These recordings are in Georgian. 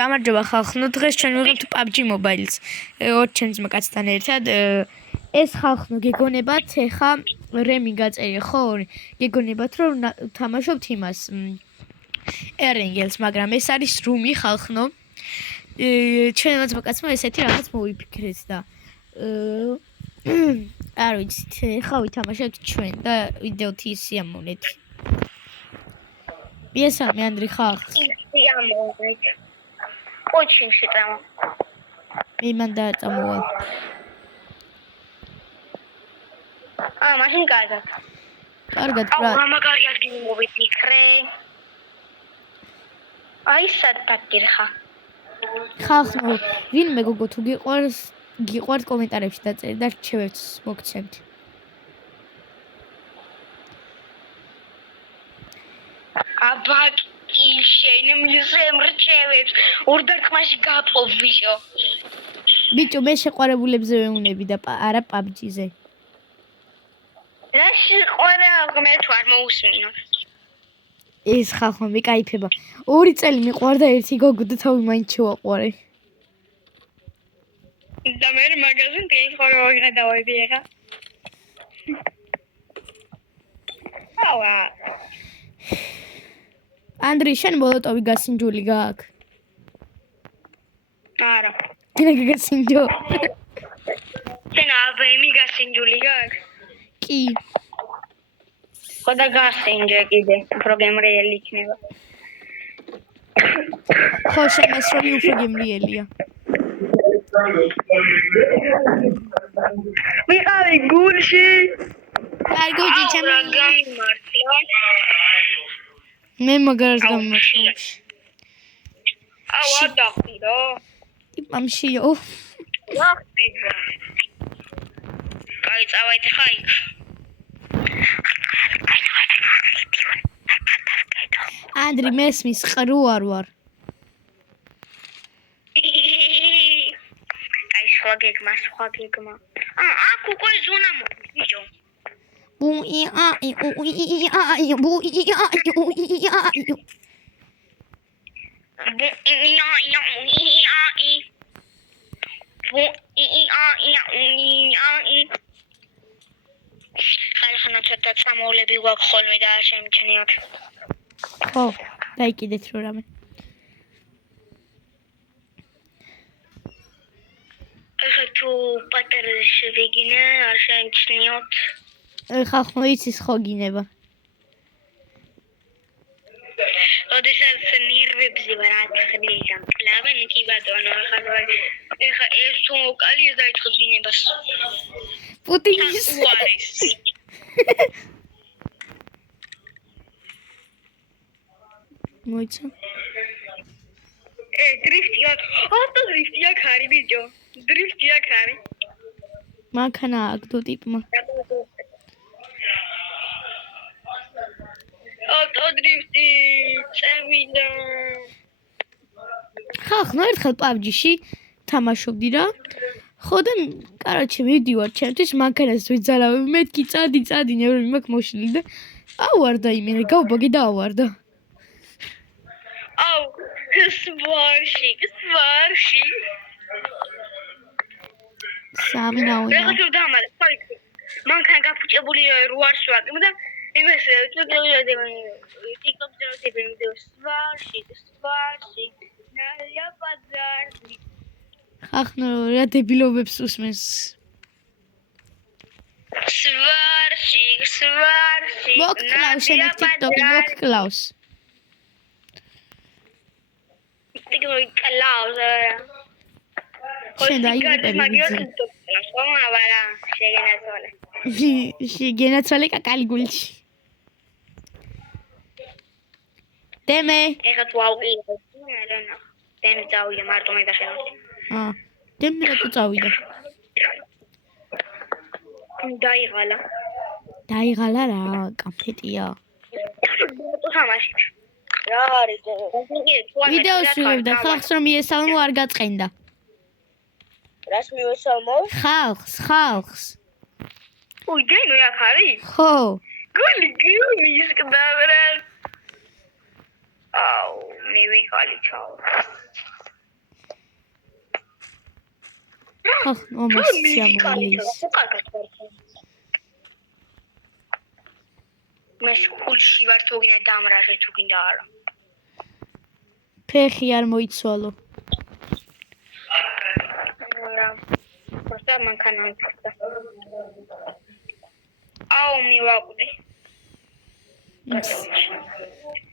გამარჯობა ხალხო, დღეს ჩვენ ვიღებთ PUBG Mobile-ს. 20 კაცთან ერთად. ეს ხალხო გეგონებათ, ეხა რემი გაწერია, ხო? გეგონებათ რომ თამაშობთ იმას. ერენგელს, მაგრამ ეს არის რუმი ხალხო. ჩვენმა კაცმა ესეთი რაღაც მოვიფიქრეთ და არ ვიცით, ეხა ვითამაშებთ ჩვენ და ვიდეოთი სიამოვნეთ. Piesami, Andri, ხალხს. სიამოვნეთ. Очень შეტავა. მე მან დააწამოვალ. მაშინ კარგად. კარგად, ბრატ. კარგად გიმოვიფიქრე. აი სად დაგირხა. ხალხს, ვინმე გოგო თუ გიყვართ კომენტარებში დაწერი და რჩევებს მოგცემთ. აბაკი შენ მისემრჩევებს ორ დარტყმაში გაპოვ ბიჭო. ბიჭო, მე შეყვარებულებზე ვეუნები და არა PUBG-ზე. რა შეყვარება მე თუ არ მოусმინო. ეს ხალხო მეკაიფება. 2 წელი მიყვარდა ერთი გოგო და თავი მაინც შევაყვარე. და მე მაგაზინ დღეს ხოლმე ვიღებავები ეხა. ავა. Andri, შენ მოლოტოვი გასინჯული გააქვს? არა. რა გასინჯო? შენ აბემი გასინჯული გააქვს? კი. ხოდა გასინჯე კიდე, პროგრამერი იქნება. ხო, შენ ეს რომ უფრო გემრიელია. ვიყავი გულში. კარგი, ჩემი გამიმართლა. მე მაგარს გამიმართლა. აუ, დახტირო. იმშიო. დახტირო. აი, წავედი ხა იქ. Andri, მესმის ყრუ არ ვარ. აი, სხვა გეგმა. აქ უკვე ზონა მოდის, ბიჭო. ხალხანა ცოტა წამოვლები გვაქვს ხოლმე და არ შემჩნიოთ. ხო, დაიკიდეთ რო რამე. ეხა თუ პატარა შევიგინე, არ შემჩნიოთ. ხალხო იცის ხო გინება. ოდესაც ნერვებზე ვარ ათხრილი გამკლავენ კი ბატონო ეხა ეს თუ მოკალია დაიწყოს გინებას. პუტინის უარის. მოიცა. დრიფტი აქ. ავტო დრიფტი აქ არის ბიჭო. დრიფტი აქ არის. მანქანა აქ დო ტიპმა. ავტო დრიფტი წევიდა. ხალხო, ერთხელ PUBG-ში თამაშობდი რა. ხო და კაროჩე მივდივარ ჩემთვის მანქანას ვიძალავ. მეთქი წადი ნევრები მაქვს მოშლილი და ავარდა იმენე გავბაგი და ავარდა. აუ, სვარში. სამი ნაუნა. რა ხო დამალ, ფაიქი. მანქანა გაფუჭებული რო არ სვაკებ და იმას TikTok-ზე ვიდეო სვარში. ნაია ბაზარი. ხახნო რა დებილობებს უსმენს. სვარში. მოგკლავს შენ TikTok-ი მოგკლავს. TikTok-ი კლავს. შენ დაიგებები. შეგენაცვალე კაკალი გულში. დემე. ეხა თუ ავიღე, არა. დემე წავიდა მარტო მე დაშენო. დემე რა თუ წავიდა? დაიღალა რა, კამფეტია. თამაში. რა არის? ვიდეოს ვიღებდა ხალხს რომ იესალმო არ გაწყენდა. რას მივესალმო? ხალხს. უი, დენო აქ არის? ხო. გული ის კდავრა. აუ, მე ვიყალი ჩაო. ხახნო ამას სიამოვნების. მე სკოლში ვარ თუ გინდა დამრაღე თუ გინდა არა. ფეხი არ მოიცვალო. Просто მანქანა მიფრდა. აუ მივაკვდი.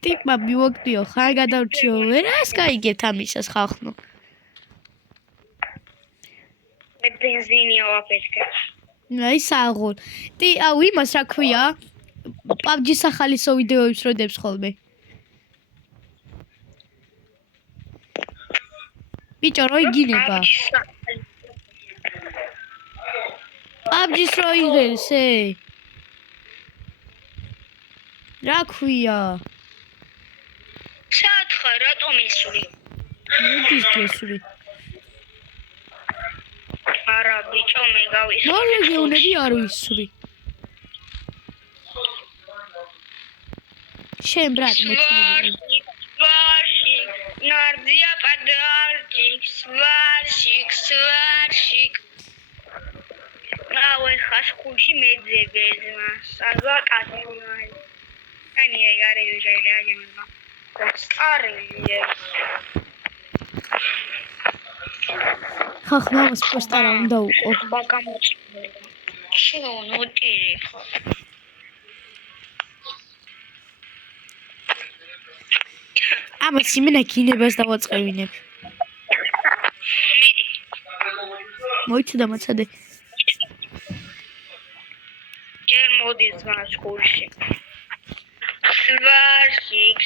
ტიპა მივაგდიო, ხარ გადავრჩიო, ვერას გაიგებთ ამისას ხახნო. მე ბენზინი ავაფეთქე. აი საღოლ. ტი აუ იმას რა ქვია? PUBG-ის ახალისო ვიდეოებს რო დებს ხოლმე. ბიჭო, რო იგინება? PUBG-ის რო იღებს, რა ქვია? სათხა რატომ ესური? მოდის გესური. არა ბიჭო მე გავისურვე. მოლეგიონები არ ვისური. შენ ბრატ მეცნები. Сварщик, нардия подарчик, сварщик. Ой, хашкульში მეძებელმა, საზვაკაცმალი. Ani are usually agema. Старые. ხახნო ამას პოსტა რა უნდა უყო. ბაკამოწმება. შენოტირი. ამას იმენა კინებას დავაწყევინებ. მიდი. მოიცოდა მოცადე. ჯერ მოდის ზმა სკოლში. Сварщик,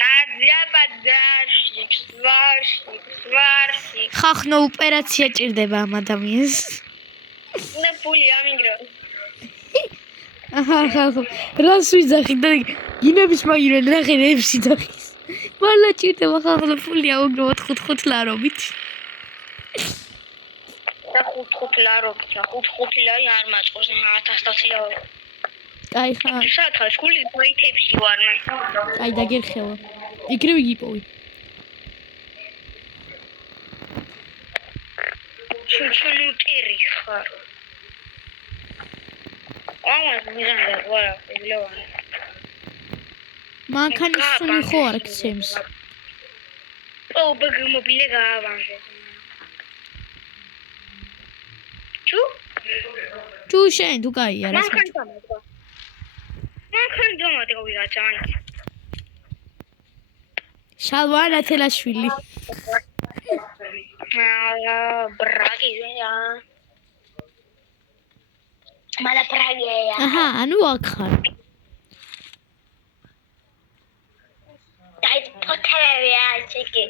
Надя подарщик, сварщик. ხახნო ოპერაცია ჭირდება ამ ადამიანს. და ფული ამიგრო. ხახო, რას ვიძახი და გინების მაგირე ნახე ნებსი დახის. მალე ჭირდება ხახნო ფული აუგროვოთ 5 ლარობით. და 5 ლარობით, 5 ლარი არ მაწყობს 1000 ლარი. კაი ხა. სათხა სკოლის ბაითებში ვარ მე. კაი დაგერხევა. იგივე გიპოვი. ჩუჩულუტერი ხარ. ამას მიზანდა ვარა, ელევანი. მანქანის სუნი ხო არ გცემს. ო ბგმობილე გაავანჟე. ჩუ შენ თუ კაი არა. მანქანა დომა დაგავიდა ჯანი. შალვანა თელაშვილი. ბრაგია. მალა ბრაგია. აჰა, ანუ აქ ხარ. დაი პოტერია ჩეკი.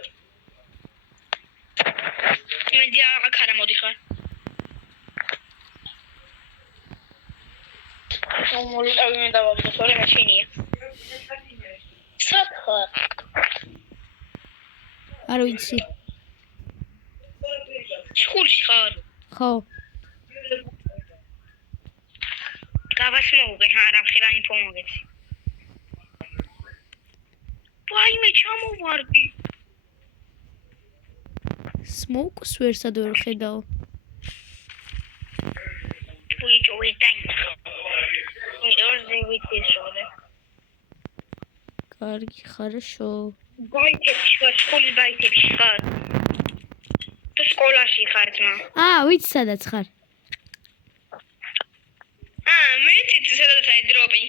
მე დიახ ხარა მოდიხარ. მოლიტავენ დავაბო სორი მაჩინია. სათხა. არ ვიცი. სკოლში ხარ? ხო. გავასმოუგე არა ხერანი ფომოგეცი. ვაიმე ჩამოვარდი. სმოუკს ვერსად ვერ ხედავ. ბიჭო ვიტაი. ვიტესოне. კარგი, хорошо. ბაითებში ვარ, სკოლის ბაითებში ხარ. თუ სკოლაში ხარ ძმა? ვიცი სადაც ხარ. მე ცით სადაც აი დროპი.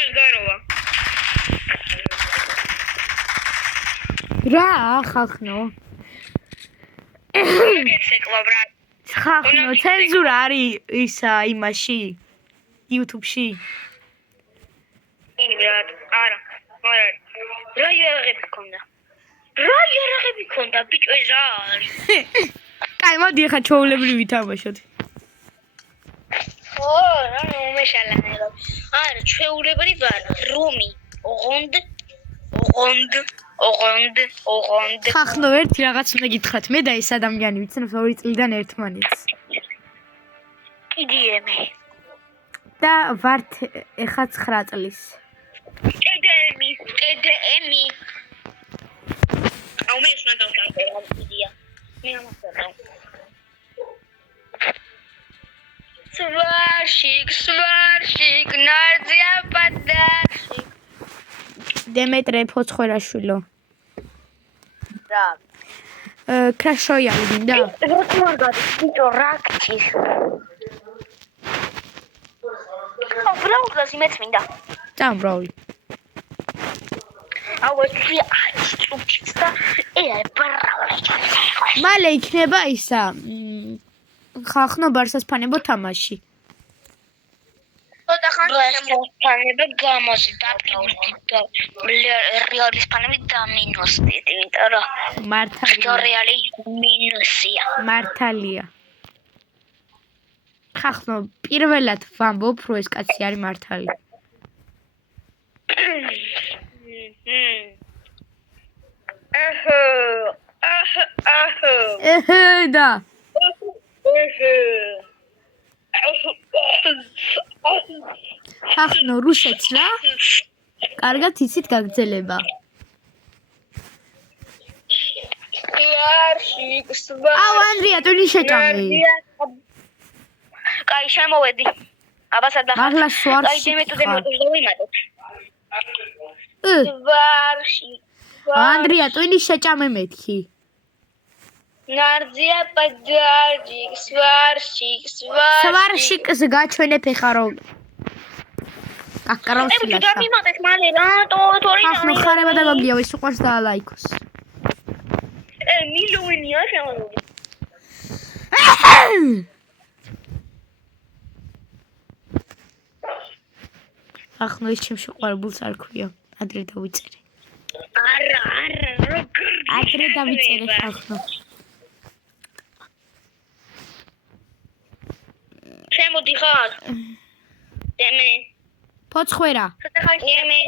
ეს გაროვა. რა ხახნო? გეცეკლო ბრატ. ხახნო, ცენზურა არის ისა იმაში. YouTube-ში. ბრატ, არა. რა იარაღები ქონდა? ბიჭო ეს რა არის? კაი, მოდი ახლა ჩაოლებრივ ვითამაშოთ. რა მომეშალანერო. არა, ჩვეულებრივ ვარ. რომი, ოღონდ. ხახნო, ერთი რაღაც უნდა გითხრათ. მე და ეს ადამიანი ვიცნობ 2 წლიდან ერთმანეთს. კიდიემე. და ვართ ეხა 9 წლის. კედემი. აუ მე შენ დავკარგე ვიდეო. Сварщик, Надя подарщик. დემეტრე ფოცხვერაშვილო. რა. Crash Royale მინდა? ბიჭო, რა გჭირ? ბრაუზერში მეც მინდა. დამროვლი. აუ ეს წუთიც და ბრაუზერი. მალე იქნება ისა ხახნო ბარსასფანებო თამაში. ხოდა ხანსფანებო გამოსი დაპრიუსტი და რეალის ფანები დამინოსდით, იმიტომ რომ მართალია. რეალი მინუსია. მართალია. ხახნო პირველად ვამბობ, რომ ეს კაცი არის მართალი. და ხახნო რუსეთს რა? კარგად იცით გაგრძელება. აუ ანდრია ტვინი შეჭამე. კაი შემოვედი. აბასა და მართლა სვარში. კაი დემეტრე დავიმატოთ. ვარში. ანდრია ტვინი შეჭამე მეთქი. ნარძია პადარჯი, სვარშიკს გაჩვენებ ეხა რომ აკრავსილაშა. დამიმატეთ მალე რა, თორი ხახნო ხარება და გოგია ის უყვარს და ლაიქოს. მილიონია შემოვედი. ხახნო ის ჩემში ყვარბულს არ ქვია. ადრე დავიწერე. არა, როგორ ადრე დავიწერე ხახნო. შემოდი ხარ? დემე. ფოცხვერა. დემე.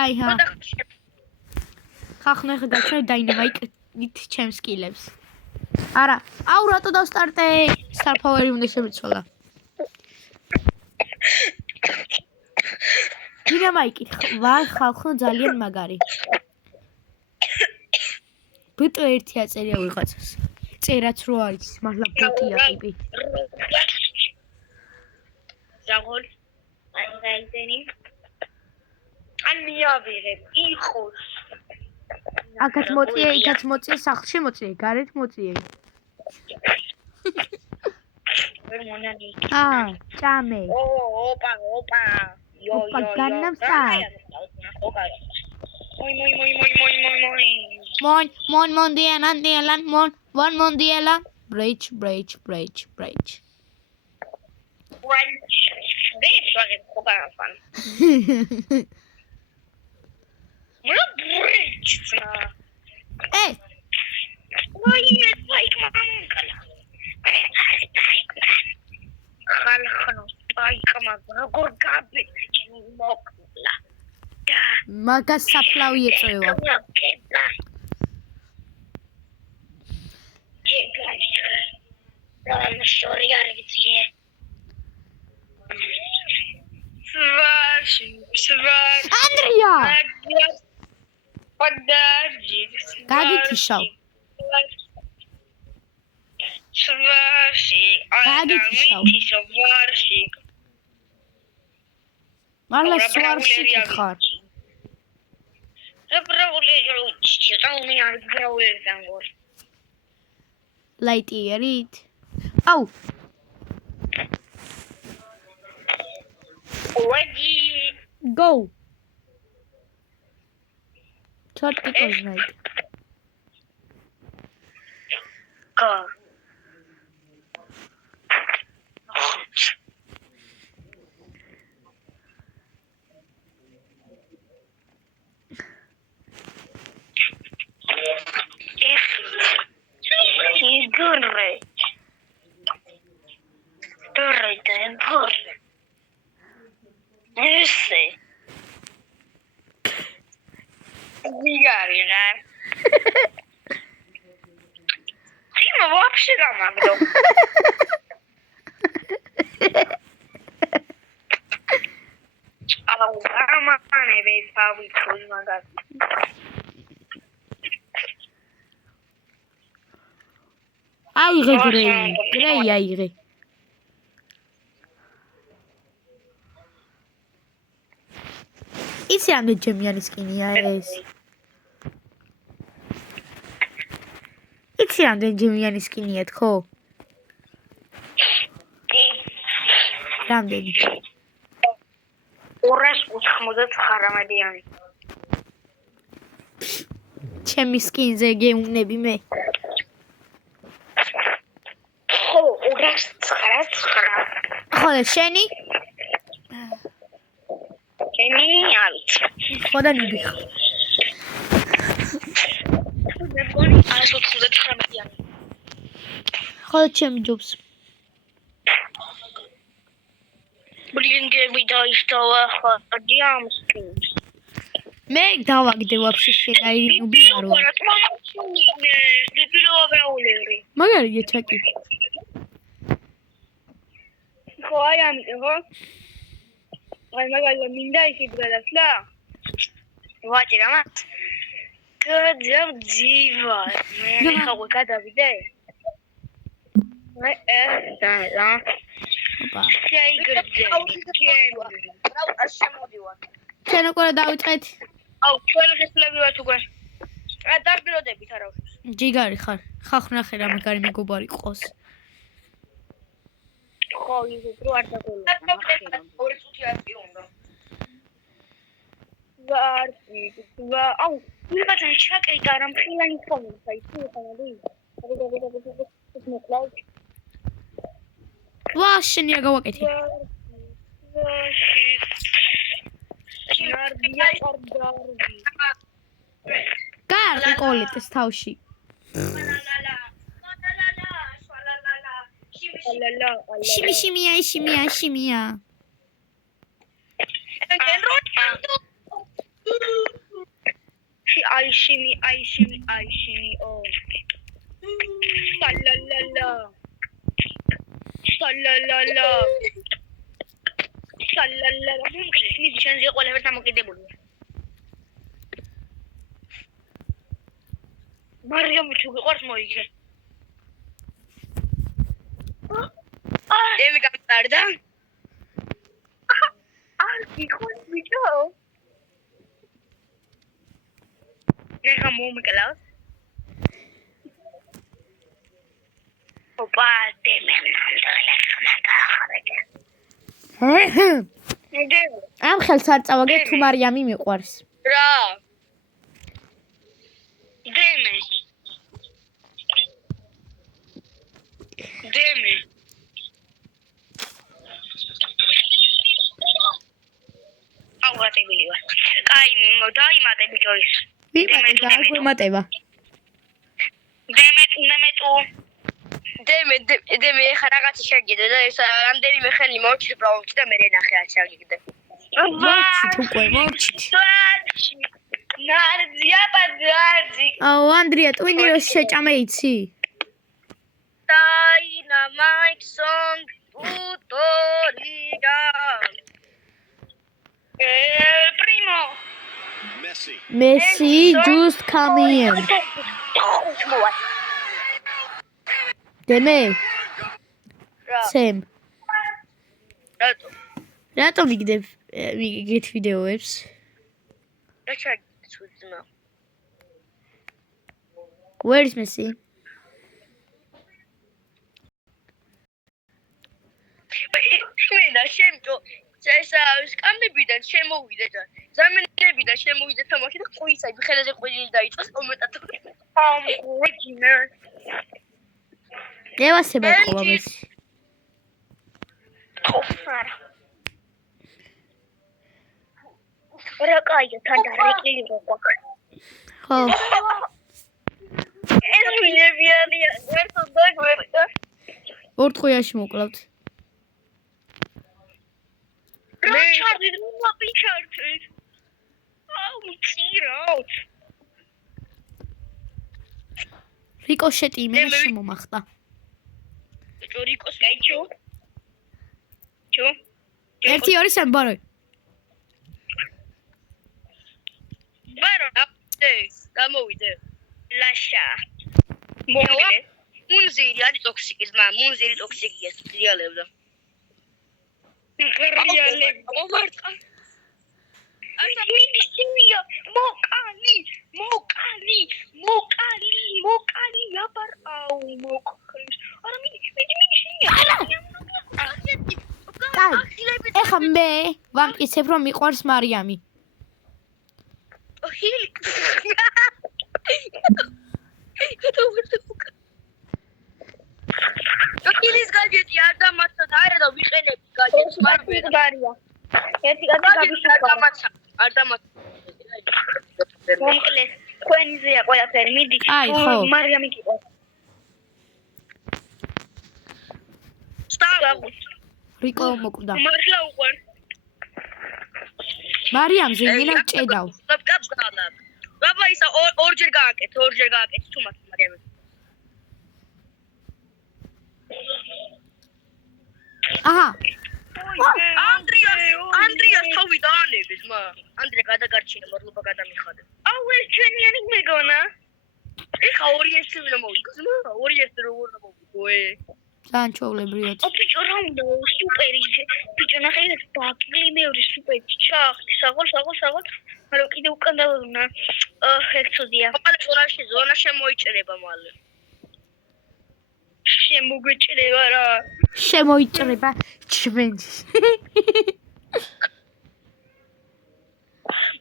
აიჰა. ხახნო ეხა გაჩვენე დაინამაიკით ჩემს კილებს. არა, აუ რატო დავსტარტე? სტარფავერი უნდა შემიცვალა. დინამაიკით ვარ ხახნო ძალიან მაგარი. ბიტო ერთი აწერია ვიღაცას. წერაც რო არის, მართლა ბოტია ტიპი. ზაღოლ. აიძენი. ანიავიღებ, იყოს. აქაც მოწიე, იქაც მოწიე, სახლში მოწიე, გარეთ მოწიე. ჭამე. ოპა. ოპა განამ სტარ. Mon mondielan, mon mondielan. Breach. This was fun. What bridge? Hey. Why you like my uncle? მაგას საფლავი ეწევა. ანდრია! გაგითიშავ. მალე სვარში ხარ. ლაიტიერით. აუ. Go. Chot because night. Go. He's good, right? Good. You see. We got it, man. Тима вообще там могу. Мама, весь павый твой магазин. აიღე გრეი აიღე. იცი ამდენ ჯემიანი სკინია ეს. იცი ამდენ ჯემიანი სკინია თქო? რამდენი? 299-მდიანი. ჩემი სკინზე გეუნები მე. ხო, 299. ხოლო შენი? ჩემი არის. ხოდა ნიბიხ. მე მგონი 199-მდიანი. ხოლო ჩემი ჯობს. ბრინგები დაიშავა ხარჯი ამ სკინს. მე დავაგდე ვაფშე შენაირი ნუბი არ ვარ. მაგარია ჩაკი. ხო, აი ამიტომ ხო? აი მაგალითად მინდა ისიც გადასვლა. ვაჭირა მას. გაძივა. მე ხაღვე გადავიდე. და ოპა. შეიგრძე. ჩვენ უკვე დავიწყეთ. აუ, ჩვენ ხესლები ვართ უკვე. დაგბილოდებით არავის. ჯიგარი ხარ. ხახნახე რა მაგარი მეგობარი ყოს. ხო, ისე რო არ დაგოლო. 2 წუთი არ პირონდა. აუ, ვიღაცა ჩაკეიტა რა მხილანი ხომს, აი თუ ხანალი. ვა, შენია გავაკეთე. ნარდია ყარდარგი. კარგი ყოლეტეს თავში. შიმია. აი შიმი. ო. სალალალა. მიდი შენზე ყველაფერს ამოკიდებულია. მარიამი თუ გიყვარს მოიგე. დემი გამტარდა. გიყვარს ბიჭო. ნახა მომკლავს. ოპა, დემი ნამდვილად ხმაგახავდა. ამ ხელს არ წავაგე თუ მარიამი მიყვარს. რა? დემი. აუღატებელი ვარ. კაი, დაიმატე ბიჭო ის. ვიმატება. დემე ხა რაღაცა შეგიდე და ეს რამდენიმე ხელი მოვჭი პროვინცი და მე ნახე არ შეგიდე. მოვჭით უკვე, მოვჭით. ნარდია პადრაძი. აუ, ანდრია, ტვინი რო შეჭამე იცი? Dynamite song tutorial. El primo. Messi just come in. დემე. სემ. რატომ მიგეთ ვიდეოებს? რა ჩაგიცუძმა. Where is Messi? მენა შემჭო ესა სკამდებიდან შემოვიდე და ზამენებიდან შემოვიდე თამაში და ყუისაი ხელაზე ყვილი დაიწყოს კომენტატორი. რეგინა. ევასება ყოლა Messi. რა კაია თან და რეკილი მოყვა. ხო. ეს ვინებიანია ერთო დაგვერდა. ორთყვიაში მოკლავთ. რა ჩარდით მოპიჩარდით. აუ მწირავთ. რიკოშეტი იმენა შემომახტა. რიკოშეტი ჩო. 1 2 3 ბაროი. ბარო აპდე გამოვიდე. ლაშა. მომიდე. მუნზირი არის ტოქსიკის, მუნზირი ტოქსიკია რეალებდა. რეალებდა. მომარტყა. ასა მინისტრია, მოკალი, აბარ, აუ, მოკხრის. არა მინისტრია. ეხა მე ვამტკიცებ რომ მიყვარს მარიამი. ჰილი. ჰილის გაჯეტი არ დამაცა და არა და ვიყენები გაჯეტს მარბერა. ერთი გადაგაბიშვა. არ დამაცა. მომკლეს. თქვენიზეა ყველაფერი, მიდი. მარიამი გიყო. სტავ. რიკო მოკვდა. მართლა უყვარ. მარიამზე მინა ჭედავ. კაპს გადა. ბაბა ისა ორჯერ გააკეთ თუმაც მარიამი. აჰა. ანდრიას თავი დაანების, ანდრია გადაგარჩინა, მადლობა გადამიხადე. აუ ეს ჩვენიანი მეგონა. ეხა 2-1 რომ მოვიგოს, 2-1 როგორ მოვიგოე. ძალიან ჩაოლებრიოთ. ბიჭო რა უნდა სუპერი. ბიჭო ნახე ეს ბაკილი მეორე სუპერი. ჩახტი, საღოლ. მაგრამ კიდე უკან დავუნა. ჰერცოდია. ყველა ზონა შემოიჭრება მალე. შემოგვიჭრება რა. შემოიჭრება ჩვენში.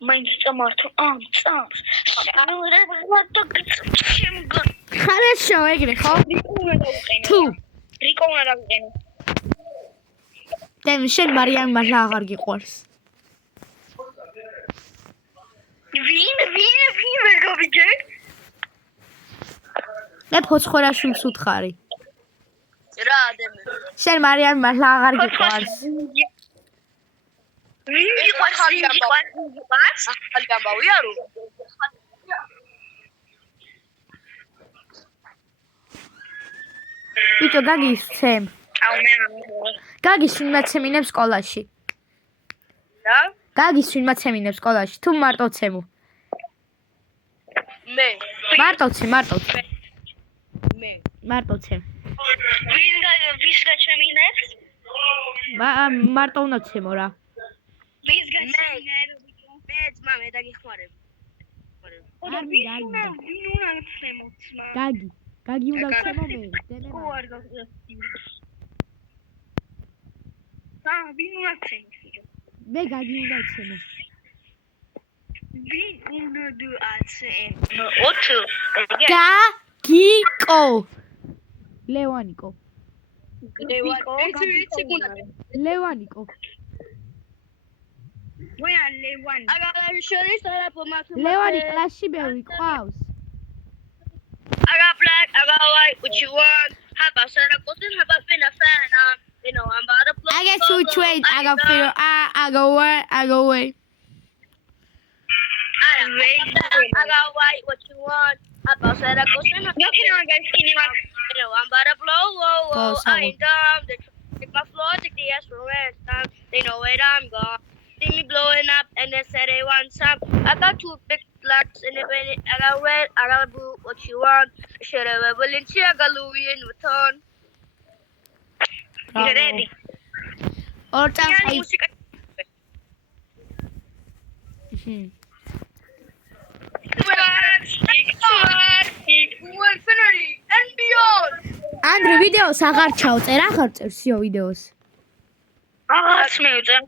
მაინც წამართო ამ წამს. Хорошо, ეგრე ხო? თუ რიკო უნდა დავიყენო. და შენ მარიამი მართლა აღარ გიყვარს. ვინ ვერ გავიგე? მე ფოცხოვაშვილს უთხარი. რა ადამიანი? შენ მარიამი მართლა აღარ გიყვარს. ვინ გიყვარს? ახალი გამბავია რო? ბიჭო გაგისცემ. გაგის ვინმაცემინებს სკოლაში. რა? გაგის ვინმაცემინებს სკოლაში. თუ მარტო ცემო. მე. მარტო ცე. მე. მარტო ცე. ვის გაჩემინებს? მარტო უნდა ცემო რა. ვის გაჩემინებს? მე დაგიხმარებ. არ მინდა. ვინ უნდა ცემო ძმა? გაგი უნდა ცემო მე. ხო არ გავხსნი. ვინ უნდა ცემო? მე გაგი უნდა ცემო. ვინ უნდა აცემო? ოთო. გაგიკო. ლევანიკო. ლევანიკო. ვეა ლევანი. აგარ შორის არა პომათო. ლევანი კლასში ბევრი ყავს. I got black, I got white, what you want? How about Saracotin? How about Finafana? You know, I'm about to blow. I got two trades. I got feel. I go where? I go away. I got white, what you want? How about Saracotin? You know, I'm about to blow. Whoa. I ain't dumb. They take my floor, take the ass for rent. They know where I'm gone. See me blowing up, and they say they want some. I got 2 big blacks in the minute. I got red, I got blue, what you want? Should have a Balenciaga Louis in return. You ready? Or time. Infinity and beyond. Andre, ვიდეოს აღარ ჩავწერ, აღარ წერს ვიდეოს. აღარც მივწერ.